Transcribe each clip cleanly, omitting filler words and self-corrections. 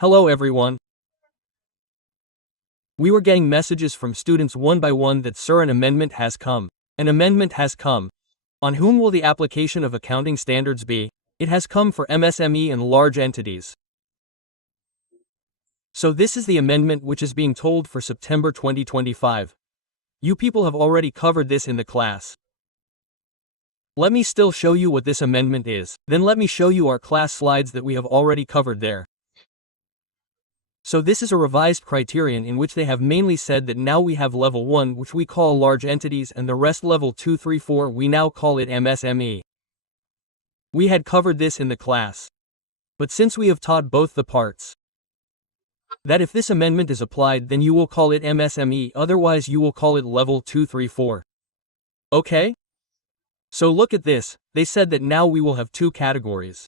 Hello everyone. We were getting messages from students one by one that sir, an amendment has come. An amendment has come. On whom will the application of accounting standards be? It has come for MSME and large entities. So this is the amendment which is being told for September 2025. You people have already covered this in the class. Let me still show you what this amendment is, then let me show you our class slides that we have already covered there. So this is a revised criterion in which they have mainly said that now we have level 1 which we call large entities and the rest level 2, 3, 4 we now call it MSME. We had covered this in the class. But since we have taught both the parts, that if this amendment is applied then you will call it MSME, otherwise you will call it level 2, 3, 4. Okay? So look at this, they said that now we will have two categories.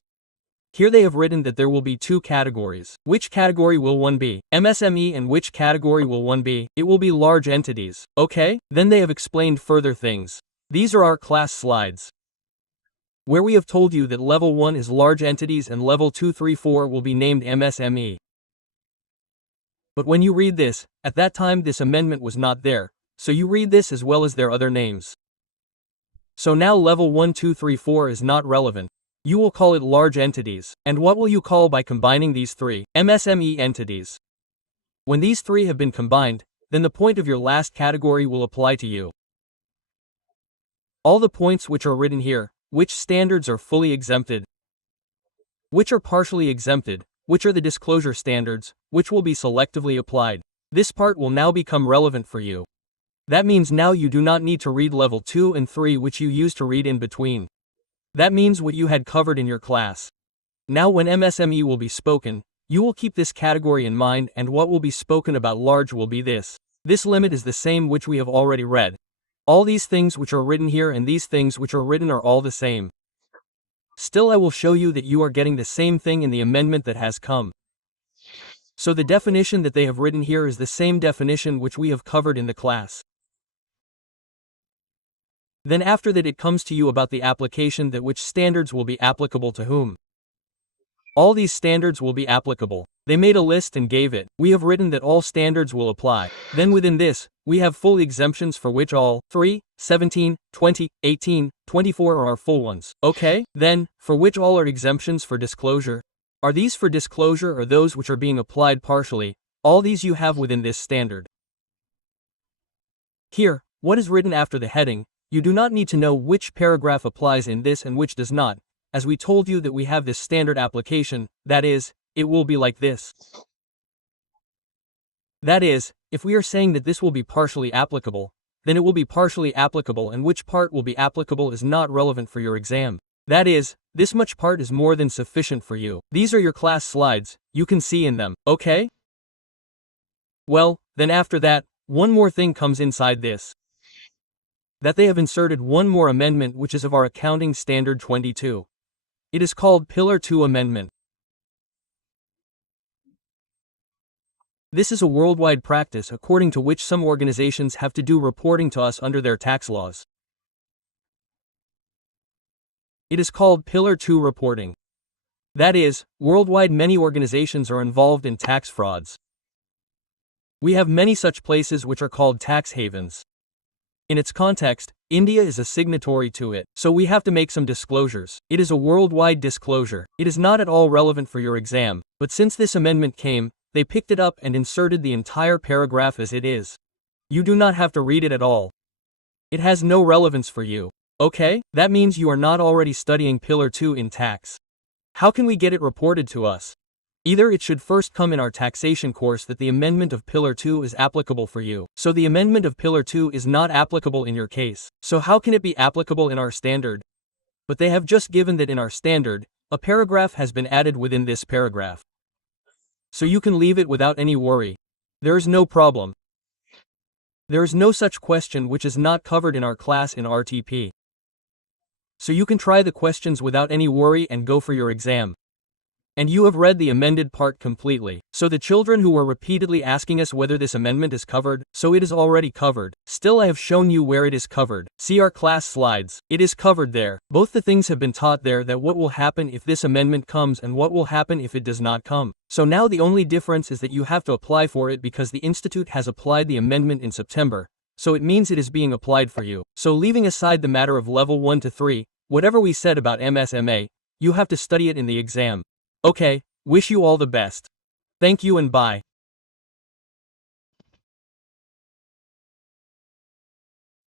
Here they have written that there will be two categories. Which category will one be? MSME, and which category will one be? It will be large entities. Okay? Then they have explained further things. These are our class slides, where we have told you that level 1 is large entities and level 2, 3, 4 will be named MSME. But when you read this, at that time this amendment was not there, so you read this as well as their other names. So now level 1, 2, 3, 4 is not relevant. You will call it large entities. And what will you call by combining these three? MSME entities. When these three have been combined, then the point of your last category will apply to you. All the points which are written here, which standards are fully exempted, which are partially exempted, which are the disclosure standards, which will be selectively applied. This part will now become relevant for you. That means now you do not need to read level 2 and 3 which you used to read in between. That means what you had covered in your class. Now when MSME will be spoken, you will keep this category in mind, and what will be spoken about large will be this. This limit is the same which we have already read. All these things which are written here and these things which are written are all the same. Still I will show you that you are getting the same thing in the amendment that has come. So the definition that they have written here is the same definition which we have covered in the class. Then after that it comes to you about the application, that which standards will be applicable to whom. All these standards will be applicable. They made a list and gave it. We have written that all standards will apply. Then within this, we have full exemptions for which all 3, 17, 20, 18, 24 are our full ones. Okay? Then, for which all are exemptions for disclosure. Are these for disclosure or those which are being applied partially? All these you have within this standard. Here, what is written after the heading? You do not need to know which paragraph applies in this and which does not, as we told you that we have this standard application, that is, it will be like this. That is, if we are saying that this will be partially applicable, then it will be partially applicable, and which part will be applicable is not relevant for your exam. That is, this much part is more than sufficient for you. These are your class slides, you can see in them, okay? Well, then after that, one more thing comes inside this. That they have inserted one more amendment which is of our accounting standard 22. It is called Pillar 2 Amendment. This is a worldwide practice according to which some organizations have to do reporting to us under their tax laws. It is called Pillar 2 reporting. That is, worldwide many organizations are involved in tax frauds. We have many such places which are called tax havens. In its context, India is a signatory to it, so we have to make some disclosures. It is a worldwide disclosure. It is not at all relevant for your exam, but since this amendment came, they picked it up and inserted the entire paragraph as it is. You do not have to read it at all. It has no relevance for you. Okay? That means you are not already studying Pillar 2 in tax. How can we get it reported to us? Either it should first come in our taxation course that the amendment of Pillar 2 is applicable for you. So the amendment of Pillar 2 is not applicable in your case. So how can it be applicable in our standard? But they have just given that in our standard, a paragraph has been added within this paragraph. So you can leave it without any worry. There is no problem. There is no such question which is not covered in our class in RTP. So you can try the questions without any worry and go for your exam. And you have read the amended part completely. So the children who were repeatedly asking us whether this amendment is covered, so it is already covered. Still I have shown you where it is covered. See our class slides. It is covered there. Both the things have been taught there, that what will happen if this amendment comes and what will happen if it does not come. So now the only difference is that you have to apply for it because the institute has applied the amendment in September. So it means it is being applied for you. So leaving aside the matter of level 1 to 3, whatever we said about MSMA, you have to study it in the exam. Okay, wish you all the best. Thank you and bye.